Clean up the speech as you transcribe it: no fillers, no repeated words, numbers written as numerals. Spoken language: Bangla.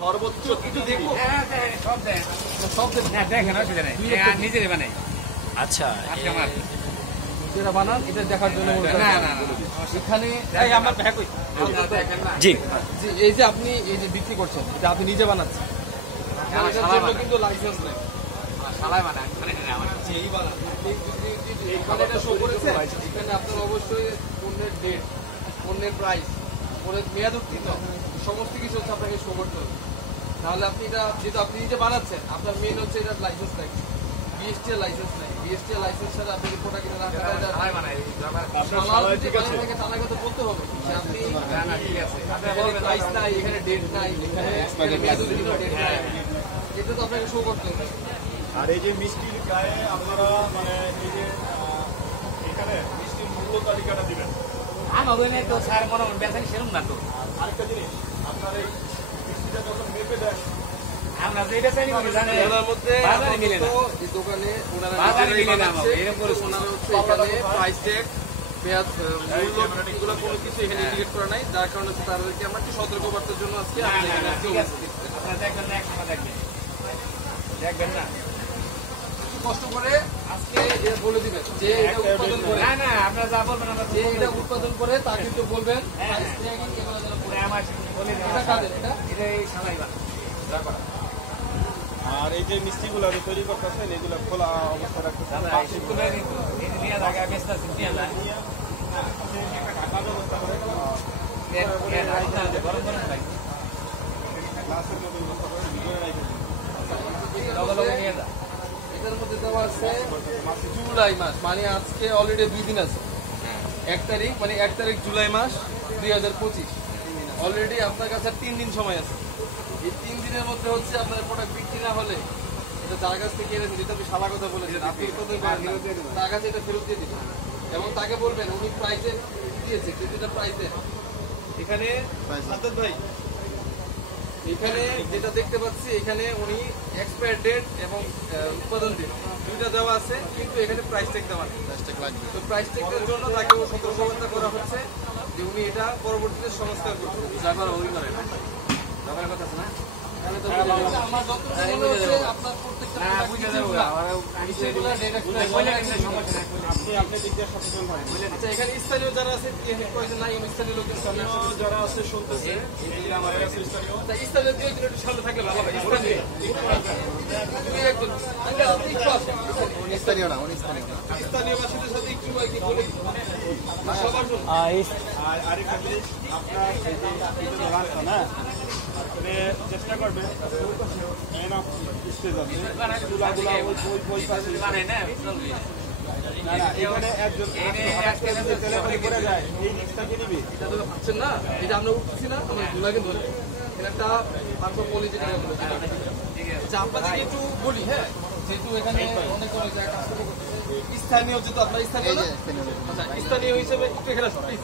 সর্বোচ্চ কিছু দেখবো সব দেখেন অসুবিধা নেই নিজেরই বানাই। আচ্ছা যেটা বানান এটা দেখার জন্য এখানে আমার ভাই কই জি এই যে আপনি এই যে বিক্রি করছেন এটা আপনি নিজে বানাচ্ছেন, এটার জন্য কিন্তু লাইসেন্স নেই। শালায় বানায় যেই বানান এখানে এটা শো করেছে, এখানে আপনার অবশ্যই পণ্যের ডেট, পণ্যের প্রাইস, পণ্যের মেয়াদ উত্তীর্ণ সমস্ত কিছু হচ্ছে আপনাকে শো করতে হবে। তাহলে আপনি এটা যেহেতু আপনি নিজে বানাচ্ছেন, আপনার মেন হচ্ছে এটা লাইসেন্স লাগবে, বিএসটি এর লাইসেন্স নাই। বিএসটি এর লাইসেন্স ছাড়া আপনি প্রোডাক্ট কিনে রাখতে পারেন টানা কথা বলতে হবে যে আপনি প্রাইস নাই, এখানে ডেট নাই, এখানে মেয়াদ উত্তীর্ণ ডেট নাই, এটা তো আপনাকে শো করতে হবে। আর এই যে মিষ্টির গায়ে আপনারা মানে এই যে এখানে মিষ্টির মূল্য তালিকাটা দিবেন। আমাদের নেই তো স্যার মনে হয় বেচারি সেরকম না তো। আরেকটা জিনিস, আপনার এই মিষ্টিটা যখন মেপে দেন আমরা তো এটা চাইনি বলে জানেন ওনার মধ্যে বাজারে মিলে না, এই দোকানে ওনারা বাজারে নিজেরাই মিলে না, বানাচ্ছে, এরকম করে ওনারা হচ্ছে এখানে প্রাইস ট্যাগ, মেয়াদ, মূল্য এগুলো কোনো কিছু এখানে ইন্ডিকেট করা নাই, যার কারণে তাদেরকে আমরা একটু সতর্কবার্তার জন্য আজকে আমরা এখানে আজকে ঠিক আছে আপনারা দেখবেন না, একসময় দেখবেন দেখবেন না, কষ্ট করে আজকে এটা বলে দিবেন যে এটা উৎপাদন করে, না না আপনারা যা বলবেন আমরা যে এটা উৎপাদন করে তা কিন্তু বলবেন প্রাইস ট্যাগ এগুলো যেন পুরো আমার বলে এটা কাদের এটা এটা এই শালাই বানায় যা করা। আর এই যে মিষ্টিগুলো আপনি তৈরি করতেছেন এগুলো খোলা অবস্থা রাখতেছেন। দাদা এইগুলো কিন্তু এই নিয়ে জায়গা ব্যস্ত আছে নিয়ে না একটা ঢাকা ব্যবস্থা করে গরম গরম ভাই গ্লাসের মধ্যে ব্যবস্থা করে ভিতরে রাখবেন। লগে লগে নিয়ে যা। এটার মধ্যে দেওয়া আছে জুলাই মাস, মানে আজকে অলরেডি 2 দিন আছে, 1 তারিখ, মানে 1 তারিখ জুলাই মাস 2025, অলরেডি আপনার কাছে 3 দিন সময় আছে। এই 3 দিনের মধ্যে হচ্ছে আপনার প্রোডাক্ট বিক্রি না হলে এটা যার কাছ থেকে কিনেছেন, যেটা আপনি সাদা কথা বলেছেন, আপনি উৎপাদন করেন না, তার কাছে এটা ফেরত দিয়ে দিবেন এবং তাকে বলবেন উনি প্রাইসে দিয়েছে কিন্তু এটা প্রাইসে এখানে সাদ্দাত ভাই এখানে যেটা দেখতে পাচ্ছি এখানে উনি এক্সপায়ার ডেট এবং উৎপাদন ডেট দুইটা দেওয়া আছে, কিন্তু এখানে প্রাইস ট্যাগ দেওয়া নেই। তো প্রাইস ট্যাগের জন্য তাকে সতর্কবার্তা করা হচ্ছে যে উনি এটা পরবর্তীতে সংস্কার করতে হবে। যাবার ওই করে না যাবার কথা আছে না, তাহলে তো আমার যতটুকু মনে হচ্ছে আপনার প্রত্যেকটা আপনি দিক দিয়ে সচেতন থাকবেন। আচ্ছা, এখানে স্থানীয় যারা আছে না, স্থানীয় লোকের সামনে যারা আছে শুনতেছে আমার কাছে স্থানীয় স্থানীয় দিয়ে একটু সামনে থাকলে ভালো হয়। স্থানীয় একজন একটু আসেন, স্থানীয় না, উনি স্থানীয় না। স্থানীয় বাসীদের সাথে একটু বলে সবার জন্য আর আরেকটা জিনিস, আপনার এই যে এটা রাস্তা না, আপনি চেষ্টা করবেন মেন অফ স্টেজ আছে চুলাগুলা ওই পাশে বানায় না না না, এখানে একজন করে যায় এই রিক্সটাকে নিবি। এটা তো পাচ্ছেন না, এটা আমরা উঠতেছি না, আমরা গুলাকে ধরে এখানে একটা পারফর পলিসি করে বলে আচ্ছা আপনাদেরকে একটু বলি, হ্যাঁ, যেহেতু এখানে অনেক অনেক জায়গায় কাজ করতে স্থানীয়, যেহেতু আপনার স্থানীয় না, আচ্ছা স্থানীয় হিসেবে একটু এখানে আসুন প্লিজ।